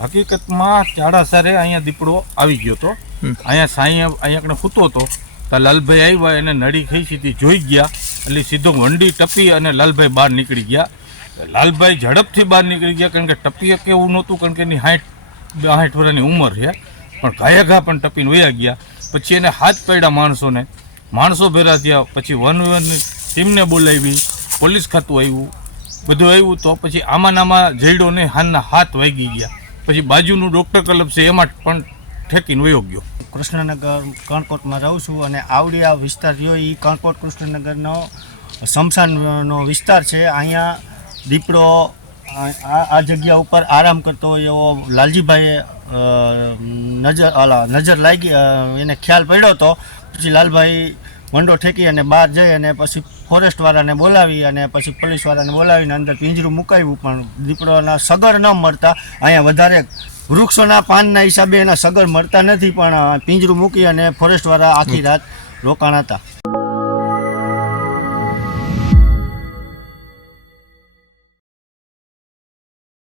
હકીકતમાં ચાડાસરે અહીંયા દીપડો આવી ગયો હતો. અહીંયા સાંઈ અહીંયા સૂતો હતો. તો લાલભાઈ આવ્યા એને નડી ખાઈ સીધી જોઈ ગયા. એટલે સીધો વંડી ટપી અને લાલભાઈ બહાર નીકળી ગયા. લાલભાઈ ઝડપથી બહાર નીકળી ગયા કારણ કે ટપીએ કેવું નહોતું કારણ કે એની હાઈટ સાઠ વર્ષની ઉંમર છે. પણ ઘાયાઘા પણ ટપીને વયા ગયા. પછી એને હાથ પડ્યા માણસોને. માણસો ભેરા થયા પછી વન વિભાગની ટીમને બોલાવી પોલીસ ખાતું આવ્યું બધું આવ્યું તો પછી આમાં ને આમાં જઈડો ને હાથના હાથ વાગી ગયા. પછી બાજુનું ડૉક્ટર ક્લબ છે, એમાં પણ ઠેકીને વયો ગયો. કૃષ્ણનગર કણકોટમાં રહું છું અને આવડી આ વિસ્તાર રહ્યો એ કણકોટ કૃષ્ણનગરનો શમશાનનો વિસ્તાર છે. અહીંયા દીપડો આ જગ્યા ઉપર આરામ કરતો એવો લાલજીભાઈએ નજર, અલા, નજર લાગી એને ખ્યાલ પડ્યો હતો પછી લાલભાઈ વંડો ઠેકી અને બહાર જઈ અને પછી ફોરેસ્ટવાળાને બોલાવી અને પછી પોલીસવાળાને બોલાવીને અંદર પિંજરું મુકાવ્યું પણ દીપડોના સગર ન મળતા અહીંયા વધારે વૃક્ષોના પાનના હિસાબે એના સગર મળતા નથી, પણ પિંજરું મૂકી અને ફોરેસ્ટવાળા આખી રાત રોકાણ હતા.